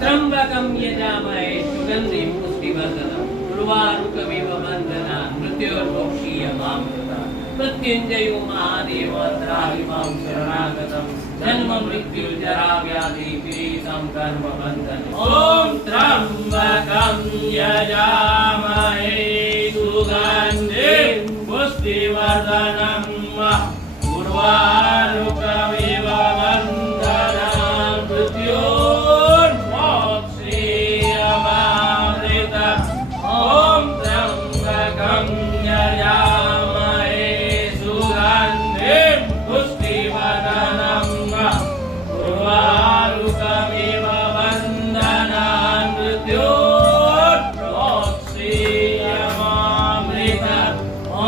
त्र्यंबकं यजामहे सुगन्धिं पुष्टिवर्धनम् उर्वारुकमिव बन्धनान् मृत्योर्मुक्षीयमामृतात् मृत्युञ्जयो महादेव त्राहि मां शरणागतं जन्म मृत्युर्जरा व्याधि पीडितं कर्मबन्धने ॐ त्र्यंबकं यजामहे सुगन्धिं पुष्टिवर्धनम् उर्वारुकमिव बन्धनान् मृत्योर्मोक्षीयमामृतात् ॐ त्र्यंबकं यजामहे सुगन्धिं पुष्टिवर्धनम् उर्वारुकमिव बन्धनान् मृत्योर्मोक्षीयमामृतात् ॐ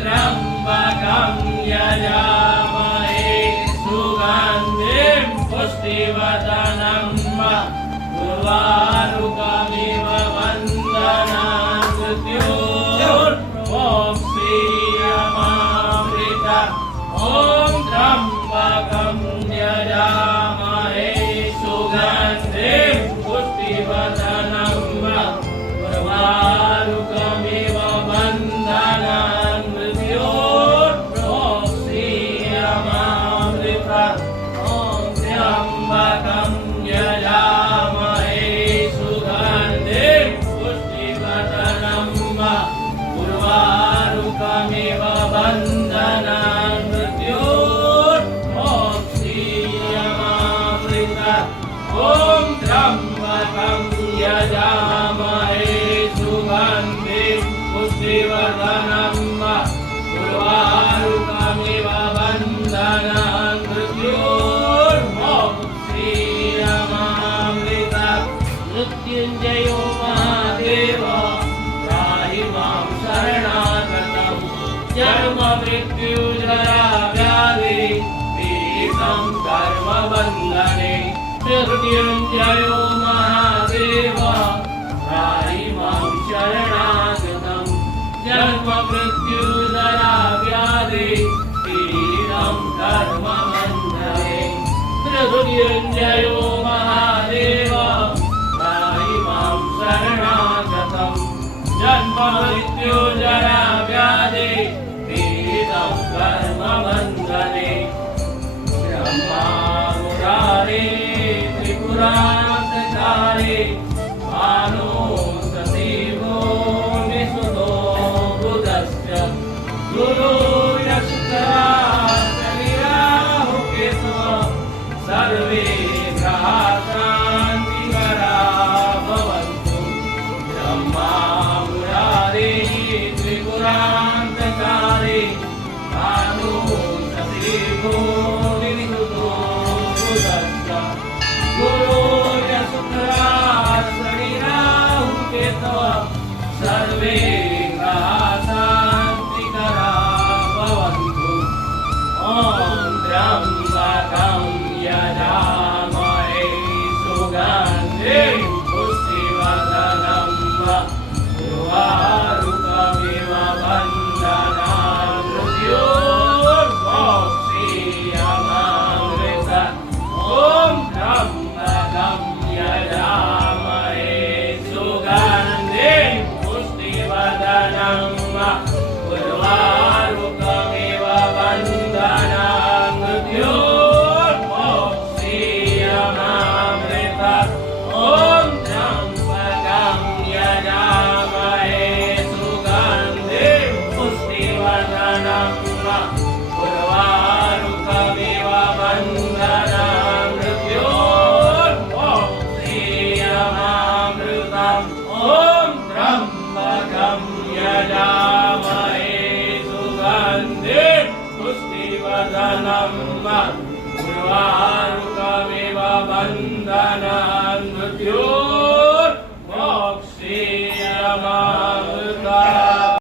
त्र्यंबकं यजामहे सुगन्धिं पुष्टिवर्धनम् उर्वारुकमिव बन्धनान् मृत्योर्मोक्षीयमामृतात् ॐ त्र्यंबकं यजामहे सुगन्धिं पुष्टिवर्धनम् उर्वारुकमिव बन्धनान् मृत्योर्मोक्षीयमामृतात् ॐ त्र्यंबकं यजामहे सुगन्धिं पुष्टिवर्धनम् उर्वारुकमिव बन्धनान् मृत्योर्मोक्षीयमामृतात् ॐ त्र्यंबकं यजामहे सुगन्धिं पुष्टिवर्धनम् उर्वारुकमिव बन्धनान् मृत्योर्मोक्षीयमामृतात् मृत्युञ्जयो महादेव त्राहि मां शरणागतं जन्म मृत्युजरा व्याधि पीडितं कर्मबन्धने मृत्युञ्जयो महादेव त्राहि मां शरणागतं जन्म मृत्युजरा व्याधि पीडितं कर्मबन्धने मृत्युञ्जयो महादेव त्राहि मां शरणागतं जन्म मृत्युजरा व्याधि पीडितं कर्मबन्धने ब्रह्मा मुरारे त्रिपुरान्तकारे भानो सतीवो निसुतो बुधश्च गुरु यशकरा शरीराहु केतवः सर्वे ग्रहाक्रान्तिकरा भवन्तु ब्रह्मा मुरारे त्रिपुरान्तकारे भानो सतीवो निसुतो बुधश्च गुरु यशकरा शरीराहु केतवः सर्वे ग्रहाक्रान्तिकरा भवन्तु ॐ त्र्यंबकं यजामहे सुगन्धिं पुष्टिवर्धनम् उर्वारुकमिव बन्धनान् मृत्योर्मोक्षीयमामृतात् ॐ त्र्यंबकं यजामहे सुगन्धिं पुष्टिवर्धनम् उर्वारुकमिव बन्धनान् मृत्योर्मोक्षीयमामृतात् ॐ त्र्यंबकं यजामहे सुगन्धिं पुष्टिवर्धनम् उर्वारुकमिव बन्धनान् मृत्योर्मोक्षीयमामृतात् ॐ त्र्यंबकं यजामहे सुगन्धिं पुष्टिवर्धनम् उर्वारुकमिव बन्धनान्